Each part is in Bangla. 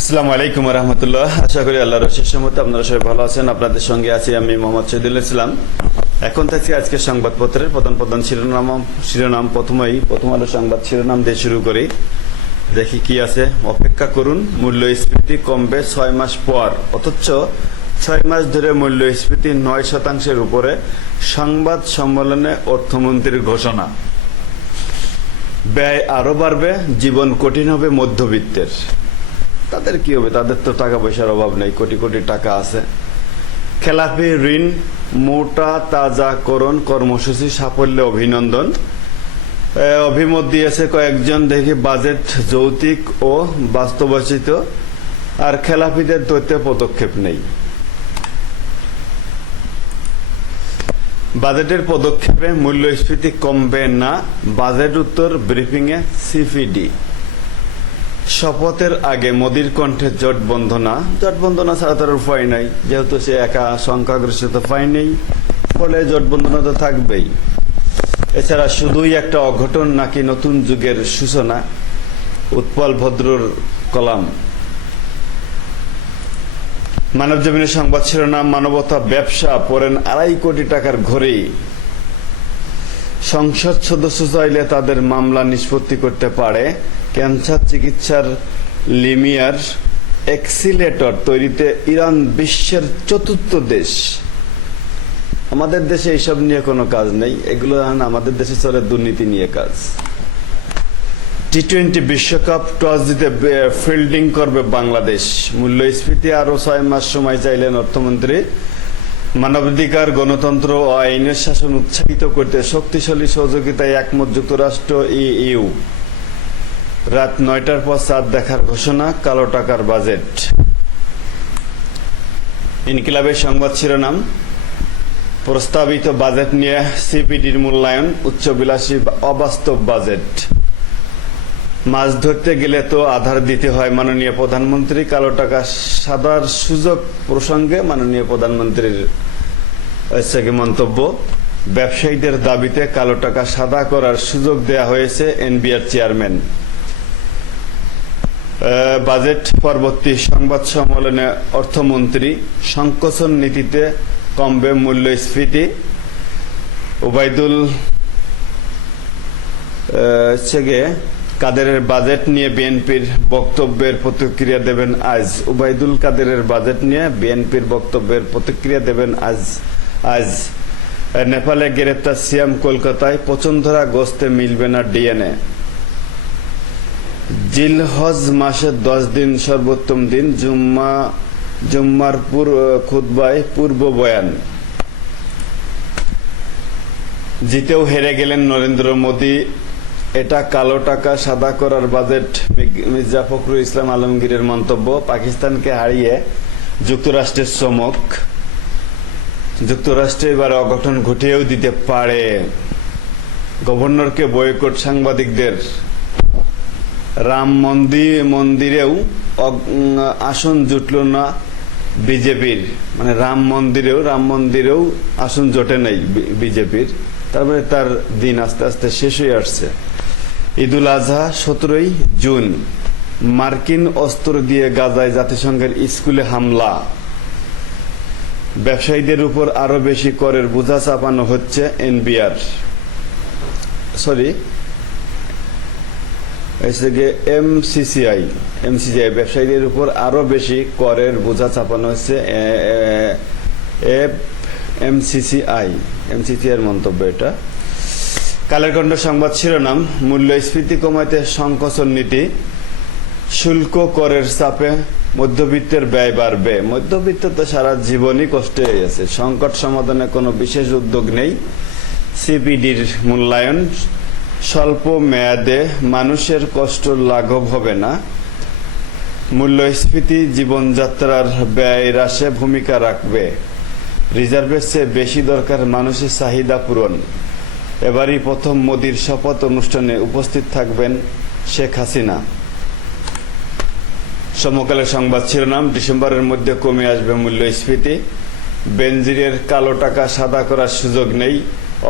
আসসালামু আলাইকুম রহমতুল্লাহ আশা করি আল্লাহর রশেষ মতো আপনারা সবাই ভালো আছেন। আপনাদের সঙ্গে আছি আমি মোহাম্মদ শহীদুল ইসলাম। এখন থাকছি আজকে সংবাদপত্রের প্রধান প্রধান শিরোনাম শিরোনাম প্রথমেই, প্রথম আলো সংবাদ শিরোনাম দিয়ে শুরু করি। দেখি কি আছে। অপেক্ষা করুন, মূল্যস্ফীতি কমবে ছয় মাস পর। অথচ ছয় মাস ধরে মূল্যস্ফীতি নয় শতাংশের উপরে সংবাদ সম্মেলনে অর্থমন্ত্রীর ঘোষণা। ব্যয় আরও বাড়বে, জীবন কঠিন হবে মধ্যবিত্তের। তাদের কি হবে? তাদের তো টাকা পয়সার অভাব নেই, কোটি কোটি টাকা আছে। খেলাপি, ঋণ, মোটা তাজাকরণ কর্মসূচি, সাফল্যে অভিনন্দন। অভিমত দিয়েছে কয়েকজন দেখি বাজেট, যৌতিক ও বাস্তবায়িত আর খেলাপিদের দৈত্য পদক্ষেপ নেই। বাজেটের পদক্ষেপে মূল্যস্ফীতি কমবে না। বাজেট উত্তর ব্রিফিংয়ে সিপিডি শপথের আগে মোদির কণ্ঠে জোট বন্ধনা জোট বন্ধনা ছাড়া তার উপায় নাই। যেহেতু সে একা সংখ্যাগরিষ্ঠ পায় নেই, ফলে জোট বন্ধনা তো থাকবেই। এছাড়া শুধুই একটা অঘটন নাকি নতুন যুগের সূচনা? উৎপল ভদ্রর কলাম। মানব জমিনের সংবাদ শিরোনাম, মানবতা ব্যবসা, পড়েন আড়াই কোটি টাকার ঘরে সংসদ সদস্য চাইলে তাদের মামলা নিষ্পত্তি করতে পারে। ক্যান্সার চিকিৎসার লিমিয়ার এক্সিলেটর তৈরিতে ইরান বিশ্বের চতুর্থ দেশ। আমাদের দেশে এইসব নিয়ে কোনো কাজ নেই। এগুলো আমাদের দেশে চলে দুর্নীতি নিয়ে কাজ। টি টোয়েন্টি বিশ্বকাপ টস জিতে ফিল্ডিং করবে বাংলাদেশ। মূল্যস্ফীতি আরও ছয় মাস সময় চাইলেন অর্থমন্ত্রী মানবাধিকার, গণতন্ত্র ও আইনের শাসন উৎসাহিত করতে শক্তিশালী সহযোগিতায় একমত যুক্তরাষ্ট্র ইইউ রাত নয়টার পর চাঁদ দেখার ঘোষণা, কালো টাকার বাজেট। ইনকিলাবের সংবাদ শিরোনাম, প্রস্তাবিত বাজেট নিয়ে সিপিডির মূল্যায়ন, উচ্চবিলাসী অবাস্তব বাজেট। মাছ ধরতে গেলে তো আধার দিতে হয় মাননীয় প্রধানমন্ত্রী। কালো টাকা সাদার সুযোগ প্রসঙ্গে মাননীয় প্রধানমন্ত্রীর মন্তব্য। ব্যবসায়ীদের দাবিতে কালো টাকা সাদা করার সুযোগ দেয়া হয়েছে এনবিআর চেয়ারম্যান। বাজেট পরবর্তী সংবাদ সম্মেলনে অর্থমন্ত্রী সংকোচন নীতিতে কমবে মূল্যস্ফীতি। ওবায়দুল হচ্ছে কাদেরের বাজেট নিয়ে বিএনপির বক্তব্যের প্রতিক্রিয়া দেবেন আজ। উবাইদুল কাদেরের বাজেট নিয়ে বিএনপির বক্তব্যের প্রতিক্রিয়া দেবেন আজ। আজ নেপালে গ্রেপ্তার সিয়াম কলকাতায় পচনধরা গোস্তে মিলবে না ডিএনএ। জিলহজ মাসের দশ দিন সর্বোত্তম দিন, জুম্মা জুম্মার পুর খুতবায় পূর্ব বয়ান। জিতেও হেরে গেলেন নরেন্দ্র মোদী। এটা কালো টাকা সাদা করার বাজেট মির্জা ফখরুল ইসলাম আলমগীরের মন্তব্য। পাকিস্তানকে হারিয়ে যুক্তরাষ্ট্রের চমক। যুক্তরাষ্ট্রে এবার অঘটন ঘটিয়েও দিতে পারে। গভর্নরকে বয়কট সাংবাদিকদের। রাম মন্দির মন্দিরেও আসন জুটল না বিজেপির। মানে রাম মন্দিরেও রাম মন্দিরেও আসন জোটে নাই বিজেপির। তারপরে তার দিন আস্তে আস্তে শেষ হয়ে আসছে। ঈদুল আজহা, সতেরোই জুন। মার্কিন অস্ত্র দিয়ে গাজায় জাতিসংঘের স্কুলে হামলা। ব্যবসায়ীদের উপর আরও বেশি করের বোঝা চাপানো হচ্ছে এনবিআর। Sorry MCCI. এমসিসিআই, ব্যবসায়ীদের উপর আরও বেশি করের বোঝা চাপানো হচ্ছে এমসিসিআই এমসিসিআই। এর মন্তব্য এটা। কালের কণ্ঠ সংবাদ শিরোনাম, মূল্যস্ফীতি কমাতে সংকোচন নীতি, শুল্ক করের চাপে মধ্যবিত্তের ব্যয় বাড়বে। মধ্যবিত্ত তো সারা জীবনই কষ্টে গেছে। সংকট সমাধানে কোনো বিশেষ উদ্যোগ নেই। সিপিডির মূল্যায়ন, স্বল্প মেয়াদে মানুষের কষ্ট লাঘব হবে না। মূল্যস্ফীতি জীবনযাত্রার ব্যয় হ্রাসে ভূমিকা রাখবে। রিজার্ভের চেয়ে বেশি দরকার মানুষের চাহিদা পূরণ। এবারই প্রথম মোদির শপথ অনুষ্ঠানে উপস্থিত থাকবেন শেখ হাসিনা। সমকালের সংবাদ শিরোনাম, ডিসেম্বরের মধ্যে কমে আসবে মূল্যস্ফীতি। বেনজিরের কালো টাকা সাদা করার সুযোগ নেই।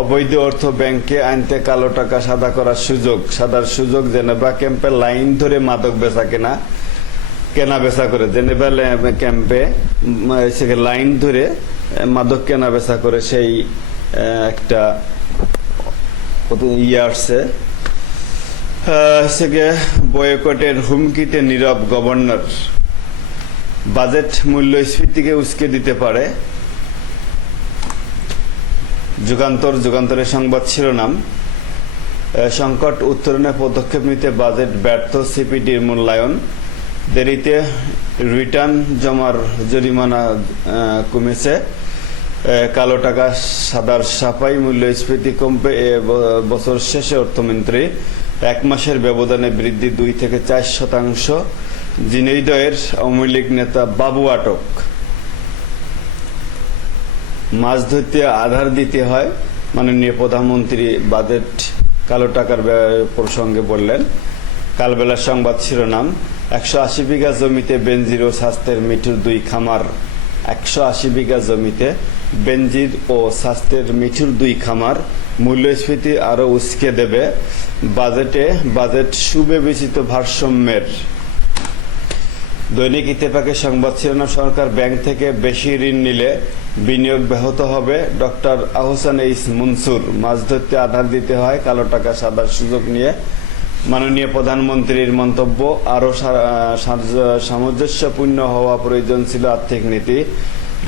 অবৈধ অর্থ ব্যাংকে আনতে কালো টাকা সাদা করার সুযোগ, সাদার সুযোগ জেনেভা ক্যাম্পে লাইন ধরে মাদক বেচা কেনা কেনা বেচা করে। জেনেভা ক্যাম্পে লাইন ধরে মাদক কেনা বেচা করে সেই একটা ইয়ে আসছে। বয়কটের হুমকিতে নীরব গভর্নর। বাজেট মূল্যস্ফীতিকে উস্কে দিতে পারে। যুগান্তর, যুগান্তরের সংবাদ শিরোনাম। সংকট উত্তরণে পদক্ষেপ নিতে বাজেট ব্যর্থ সিপিডির মূল্যায়ন। দেরিতে রিটার্ন জমার জরিমানা কমেছে। কালো টাকা সাদার সাফাই মূল্যস্ফীতি কমবে এ বছর শেষে অর্থমন্ত্রী। এক মাসের ব্যবধানে বৃদ্ধি দুই থেকে চার শতাংশ। জিনেইদয়ের আওয়ামী লীগ নেতা বাবু আটক। মাছ ধরতে আধার দিতে হয়, মাননীয় প্রধানমন্ত্রী বাজেট কালো টাকার প্রসঙ্গে বললেন। কালবেলার সংবাদ শিরোনাম, একশো আশি বিঘা জমিতে বেনজির ও স্বাস্থ্যের মিঠুর দুই খামার। একশো আশি বিঘা জমিতে বেনজির ও স্বাস্থ্যের মিঠুর দুই খামার মূল্যস্ফীতি আরও উস্কে দেবে। বাজেটে বাজেট সুবিবেচিত ভারসাম্যের। দৈনিক ইত্তেফাকে সংবাদ শিরোনাম, সরকার ব্যাংক থেকে বেশি ঋণ নিলে বিনিয়োগ ব্যাহত হবে। ডক্টর আহসান এইস মনসুর, মাছ ধরতে আধার দিতে হয়, কালো টাকা সাদার সুযোগ নিয়ে মাননীয় প্রধানমন্ত্রীর মন্তব্য, আরও সামঞ্জস্যপূর্ণ হওয়া প্রয়োজন ছিল আর্থিক নীতি।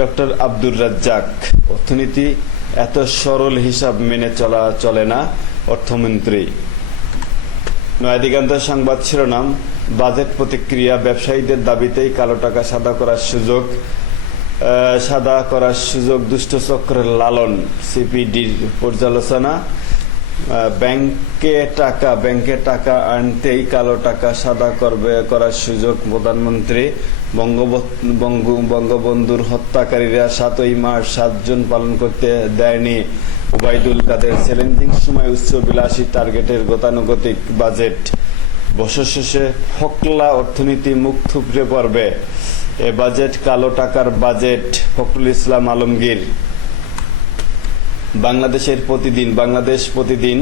ডক্টর আব্দুর রাজ্জাক, অর্থনীতি এত সরল হিসাব মেনে চলা, চলে না, অর্থমন্ত্রী। নয়াদিগন্ত সংবাদ শিরোনাম, বাজেট প্রতিক্রিয়া, ব্যবসায়ীদের দাবিতেই কালো টাকা সাদা করার সুযোগ সাদা করার সুযোগ দুষ্ট চক্রের লালন, সিপিডির পর্যালোচনা ব্যাংকে টাকা ব্যাংকে টাকা আনতেই কালো টাকা সাদা করবে করার সুযোগ প্রধানমন্ত্রী। বঙ্গব- বঙ্গ- বঙ্গবন্ধুর হত্যাকারীরা সাতই মার্চ সাতজন পালন করতে দেয়নি। ওবায়দুল কাদের চ্যালেঞ্জিং সময় উচ্চ বিলাসী টার্গেটের গতানুগতিক বাজেট। বছর শেষে ফকলা অর্থনীতি মুখ থুবড়ে পড়বে। এ বাজেট কালো টাকার বাজেট, ফখরুল ইসলাম আলমগীর। বাংলাদেশের প্রতিদিন, বাংলাদেশ প্রতিদিন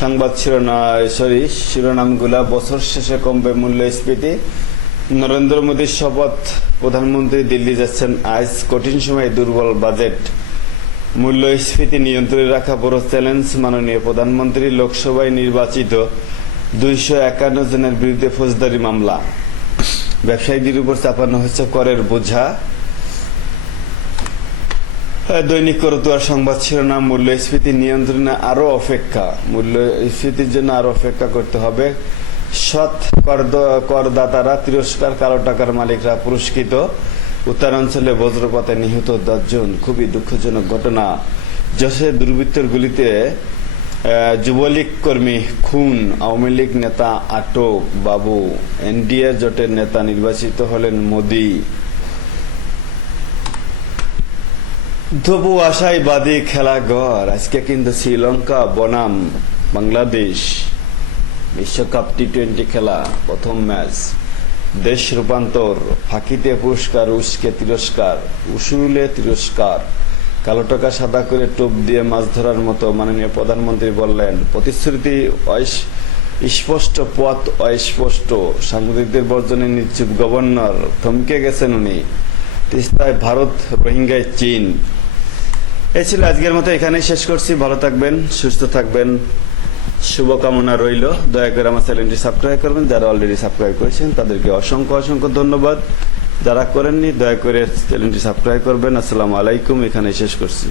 সংবাদ শিরোনাম সরি, শিরোনামগুলা বছর শেষে কমবে মূল্যস্ফীতি নরেন্দ্র মোদীর শপথ, প্রধানমন্ত্রী দিল্লি যাচ্ছেন। আজ কঠিন সময়ে দুর্বল বাজেট। মূল্যস্ফীতি নিয়ন্ত্রণে রাখা বড় চ্যালেঞ্জ মাননীয় প্রধানমন্ত্রী লোকসভায় নির্বাচিত দুইশো একান্ন জনের বিরুদ্ধে ফৌজদারি মামলা। ব্যবসায়ীদের উপর চাপানো হচ্ছে করের বোঝা। দৈনিক করতুয়ার সংবাদ শিরোনাম, মূল্যস্ফীতি নিয়ন্ত্রণে আরও অপেক্ষা। মূল্যস্ফীতির জন্য আরও অপেক্ষা করতে হবে। সৎ করদ- করদাতারা তিরস্কার, কালো টাকার মালিকরা পুরস্কৃত। উত্তরাঞ্চলে বজ্রপাতে নিহত দশজন, খুবই দুঃখজনক ঘটনা। যশোরে দুর্বৃত্তের গুলিতে যুবলীগ কর্মী খুন, আওয়ামী লীগ নেতা আটক বাবু। এনডিএ জোটের নেতা নির্বাচিত হলেন মোদী। আশাই বাদী খেলা ঘর। আজকে কিন্তু শ্রীলঙ্কা, বনাম, বাংলাদেশ, বিশ্বকাপ টি টোয়েন্টি খেলা, প্রথম ম্যাচ। দেশ রূপান্তর, ফাঁকিতে পুরস্কার, উস্কে তিরস্কার উসুলে তিরস্কার। কালো টাকা, সাদা করে টোপ দিয়ে মাছ ধরার মতো মাননীয় প্রধানমন্ত্রী বললেন, প্রতিশ্রুতি স্পষ্ট, পথ অস্পষ্ট। সাংবাদিকদের বর্জনে নিশ্চুপ গভর্নর। থমকে গেছেন উনি। তিস্তায় ভারত, রোহিঙ্গায় চীন। এই ছিল আজকের মতো, এখানেই শেষ করছি। ভালো থাকবেন, সুস্থ থাকবেন। শুভকামনা রইল। দয়া করে আমার চ্যানেলটি সাবস্ক্রাইব করবেন। যারা অলরেডি সাবস্ক্রাইব করেছেন, তাদেরকে অসংখ্য অসংখ্য ধন্যবাদ। যারা করেননি, দয়া করে চ্যানেলটি সাবস্ক্রাইব করবেন। আসসালামু আলাইকুম এখানে শেষ করছি।